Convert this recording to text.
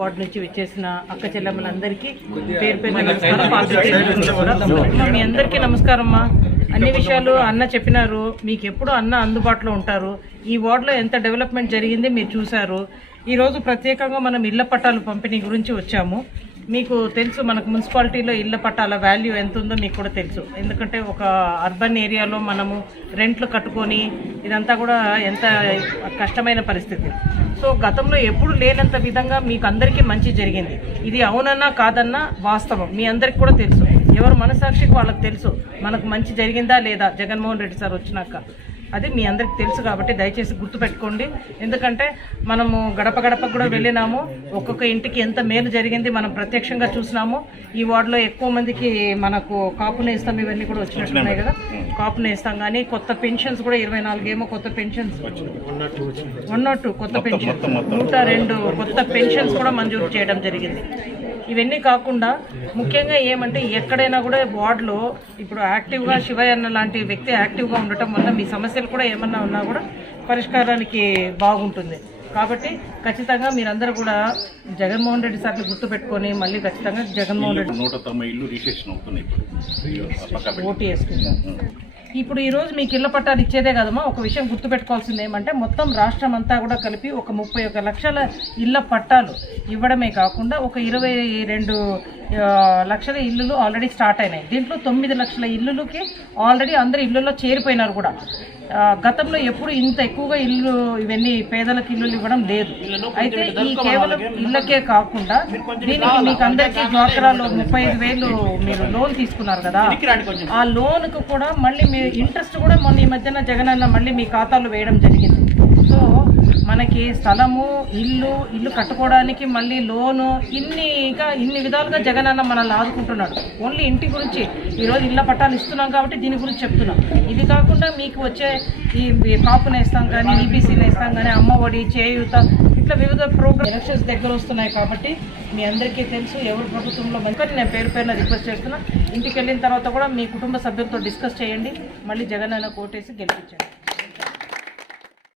Ward నుంచి వచ్చేసిన అక్క చెల్లెమ్మలందరికీ పేరు పేరు నమస్కారం. మీ అందరికీ నమస్కారం అమ్మా అన్ని విషయాలు అన్న చెప్పినారు. మీకు ఎప్పుడు అన్న అందుబాటులో ఉంటారు. ఈ వార్డులో ఎంత డెవలప్మెంట్ జరిగింది మీరు చూశారు. ఈరోజు ప్రత్యేకంగా మనం ఇళ్ళ పట్టాలు పంపిణీ గురించి వచ్చాము. మీకు తెలుసు మనకు మున్సిపాలిటీలో ఇళ్ళ పట్టాల వాల్యూ ఎంత ఉందో మీకు కూడా తెలుసు. ఎందుకంటే ఒక అర్బన్ ఏరియాలో మనము రెంట్లు కట్టుకొని ఇదంతా కూడా ఎంత కష్టమైన పరిస్థితి. సో గతంలో ఎప్పుడు లేనంత విధంగా మీకు అందరికీ మంచి జరిగింది. ఇది అవునన్నా కాదన్నా వాస్తవం. మీ అందరికి కూడా తెలుసు. ఎవరు మనసాక్షికి వాళ్ళకి తెలుసు. మనకు మంచి జరిగిందా లేదా? జగన్మోహన్ రెడ్డి సార్ వచ్చినాక. అది మీ అందరికి తెలుసు కాబట్టి దయచేసి గుర్తుపెట్టుకోండి. ఎందుకంటే మనము గడప గడపకు కూడా వెళ్ళినాము. ఒక్కొక్క ఇంటికి ఎంత మేలు జరిగింది మనం ప్రత్యక్షంగా చూసినాము. ఈ వార్డులో ఎక్కువ మందికి మనకు కాపు నేస్తాం ఇవన్నీ కూడా వచ్చినట్టున్నాయి కదా. కాపు నేస్తాం కానీ కొత్త పెన్షన్స్ కూడా ఇరవై నాలుగేమో కొత్త పెన్షన్స్. వన్ నాట్ టూ కొత్త పెన్షన్. నూట రెండు కొత్త పెన్షన్స్ కూడా మంజూరు చేయడం జరిగింది. ఇవన్నీ కాకుండా ముఖ్యంగా ఏమంటే ఎక్కడైనా కూడా వార్డులో ఇప్పుడు యాక్టివ్గా శివయ్య అన్న లాంటి వ్యక్తి యాక్టివ్గా ఉండటం వల్ల మీ సమస్యలు కూడా ఏమన్నా ఉన్నా కూడా పరిష్కారానికి బాగుంటుంది కాబట్టి ఖచ్చితంగా మీరందరూ కూడా జగన్మోహన్ రెడ్డి సార్ని గుర్తుపెట్టుకొని మళ్ళీ ఖచ్చితంగా జగన్మోహన్ రెడ్డి నూట తొంభై ఇల్లు రిజిస్ట్రేషన్ అవుతున్నాయి ఇప్పుడు. ఓటు వేసుకుంటారు ఇప్పుడు ఈరోజు మీకు ఇళ్ళ పట్టాలు ఇచ్చేదే కదమ్మా ఒక విషయం గుర్తుపెట్టుకోవాల్సింది ఏమంటే మొత్తం రాష్ట్రం అంతా కూడా కలిపి ఒక ముప్పై ఒక లక్షల ఇళ్ళ పట్టాలు ఇవ్వడమే కాకుండా ఒక ఇరవై రెండు లక్షల ఇల్లులు ఆల్రెడీ స్టార్ట్ అయినాయి. దీంట్లో తొమ్మిది లక్షల ఇల్లులకి ఆల్రెడీ అందరు ఇళ్ళల్లో చేరిపోయినారు కూడా. గతంలో ఎప్పుడు ఇంత ఎక్కువగా ఇల్లు ఇవన్నీ పేదలకు ఇల్లులు ఇవ్వడం లేదు. అయితే ఈ కేవలం ఇళ్ళకే కాకుండా దీనికి మీకు అందరికీ డ్వాక్రాలో ముప్పై ఐదు వేలు మీరు లోన్ తీసుకున్నారు కదా. ఆ లోన్కు కూడా మళ్ళీ మీ ఇంట్రెస్ట్ కూడా మొన్న ఈ మధ్యన జగన్ అన్న మళ్ళీ మీ ఖాతాలో వేయడం జరిగింది. మనకి స్థలము ఇల్లు ఇల్లు కట్టుకోవడానికి మళ్ళీ లోను ఇన్ని ఇంకా ఇన్ని విధాలుగా జగన్ అన్న మనల్ని ఆదుకుంటున్నాడు. ఓన్లీ ఇంటి గురించి. ఈరోజు ఇళ్ళ పట్టాలు ఇస్తున్నాం కాబట్టి దీని గురించి చెప్తున్నాం. ఇది కాకుండా మీకు వచ్చే ఈ ఈ వేస్తాం కానీ ఈబీసీ వేస్తాం కానీ అమ్మఒడి చేయూత ఇట్లా వివిధ ప్రోగ్రామ్ ఎలక్షన్స్ దగ్గర వస్తున్నాయి కాబట్టి మీ అందరికీ తెలుసు ఎవరు ప్రభుత్వంలో మంచి నేను పేరు పేరున రిక్వెస్ట్ చేస్తున్నా. ఇంటికి వెళ్ళిన తర్వాత కూడా మీ కుటుంబ సభ్యులతో డిస్కస్ చేయండి. మళ్ళీ జగన్ అన్న కోటేసి గెలిపించండి.